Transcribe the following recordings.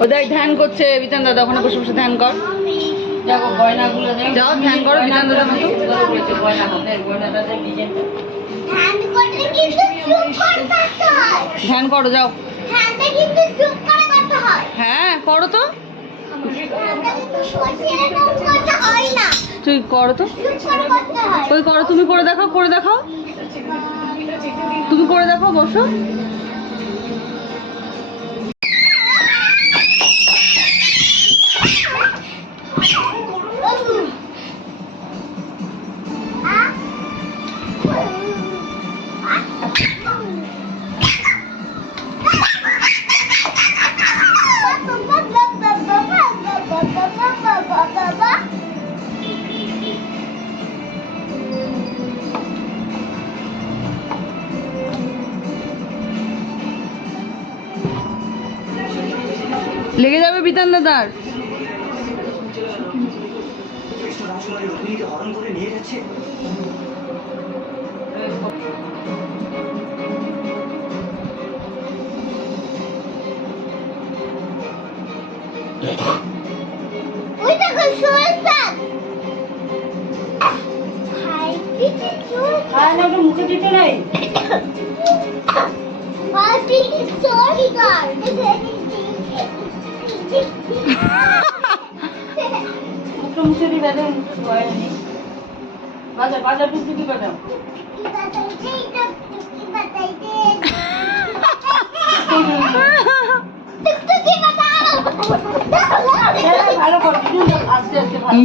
ও দেখ ধ্যান করছে বিতান দাদা ওখানে বসে বসে ধ্যান কর। দেখো গয়নাগুলো যাও, ধ্যান করো, মতো। ধ্যান করে। যাও। হ্যাঁ। করো তো। তুই করো তো। ওই করো তুমি করে দেখাও করে দেখাও। তুমি করে দেখাও বসো। লেগে যাবে বিতান দাদার। মুখে দিতে নাই।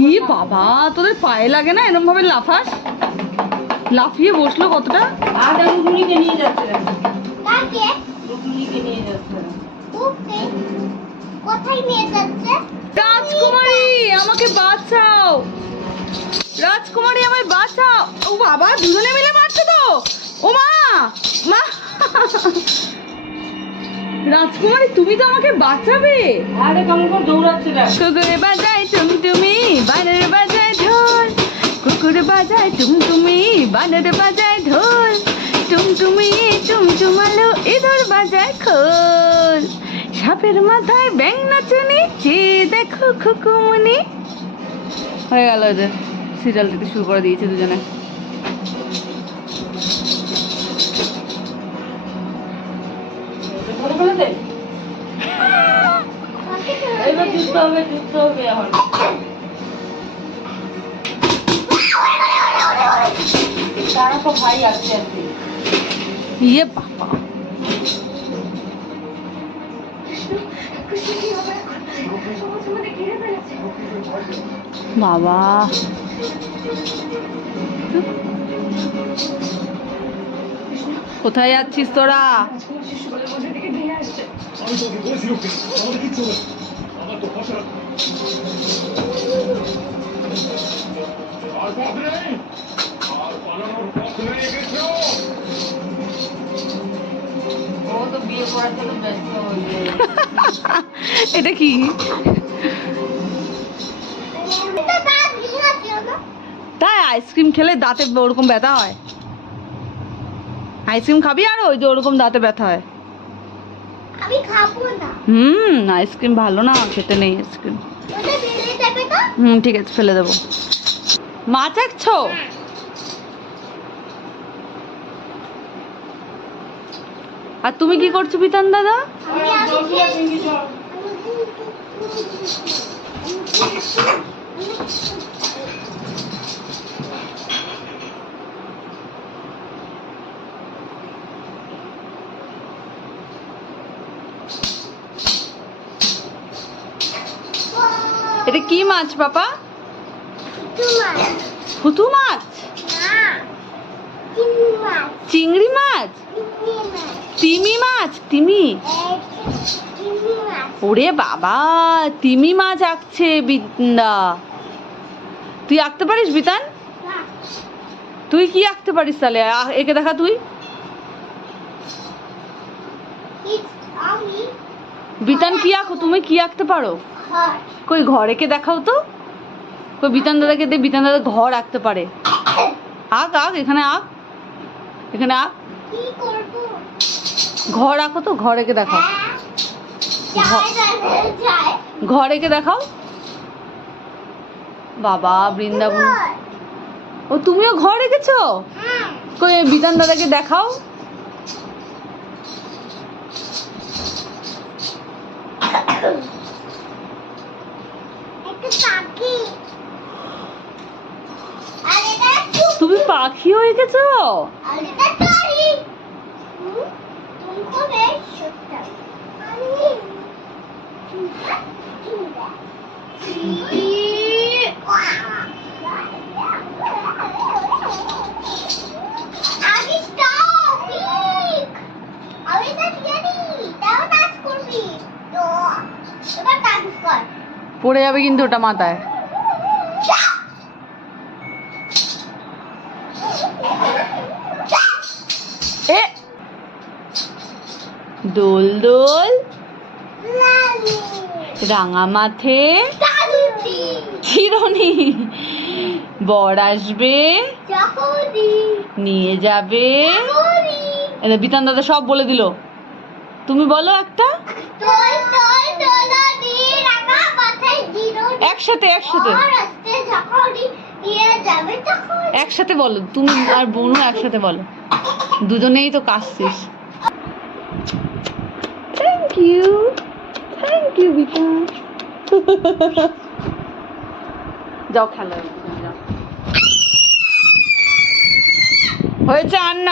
ই বাবা তোদের পায়ে লাগে না এরকম ভাবে লাফাস? লাফিয়ে বসল কতটা? নিয়ে যাচ্ছে নিয়ে যাচ্ছে কোথায় নিয়ে যাচ্ছে? রাজকুমারী আমাকে বাঁচাও। রাজকুমারী আমায় বাঁচাও। ও বাবা দুজনে মিলে মারছে তো। ও মা মা। রাজকুমারী তুমি তো আমাকে বাঁচাবে। আরে কেমন করে দৌড়াচ্ছে দেখ। কুকুরে বাজায় টুমটুমি বানর বাজায় ঢোল কুকুরে বাজায় টুমটুমি বানর বাজায় ঢোল টুমটুমি টুমটুমালো ইঁদুর বাজায় খোল। সাপের মাথায় ব্যাং নাচুনি চেয়ে দেখো খুকুমনি। হয়ে গেল যে সিরিয়াল দিতে শুরু করে দিয়েছে দুজনে। ধরে ফেলে বাবা। কোথায় যাচ্ছিস তোরা? আর পালানোর পথ নেই কৃষ্ণ এটা কি? তাই আইসক্রিম খেলে দাঁতে ওরকম ব্যথা হয়? আইসক্রিম খাবি আর ওই যে ওরকম দাঁতে ব্যথা হয়? আমি খাব না। হুম আইসক্রিম ভালো না খেতে নেই আইসক্রিম। ওটা ফেলে দেবে তো? হুম ঠিক আছে ফেলে দেবো। মাছ আঁকছো? আর তুমি কি করছ বিতান দাদা? এটা কি মাছ বাবা? ফুতু মাছ। না মাছ? চিংড়ি মাছ? তিমি মাছ? তিমি? ওরে বাবা, তিমি মাছ আঁকছে বিন্দা তুই আঁকতে পারিস বিতান? তুই কি আঁকতে পারিস তাহলে? একে দেখা তুই। বিতান, কি আঁকো? তুমি কি আঁকতে পারো? কই, ঘর এঁকে দেখাও তো। কই, বিতান দাদাকে দে, বিতান দাদা ঘর আঁকতে পারে। আঁক আঁক, এখানে আঁক। এখানে আঁক ঘর আঁকো তো ঘর এঁকে দেখাও। হ্যাঁ ঘর এঁকে দেখাও। বাবা বৃন্দাবন। ও তুমিও ঘর এঁকেছো? কই বিধান দাদাকে দেখাও। আর এটা তুমি পাখি হয়ে গেছো? পড়ে যাবে কিন্তু ওটা মাথায়। দোল দোল। রাঙা মাথে চিরনি বর আসবে। নিয়ে যাবে। বিতান দাদা সব বলে দিল। তুমি বলো একটা। একসাথে একসাথে। একসাথে বলো। তুমি আর বোনও একসাথে বলো। দুজনেই তো কাশছিস ইউ থ্যাংক ইউ বিকা যাও খেলা। হয়েছে আর না।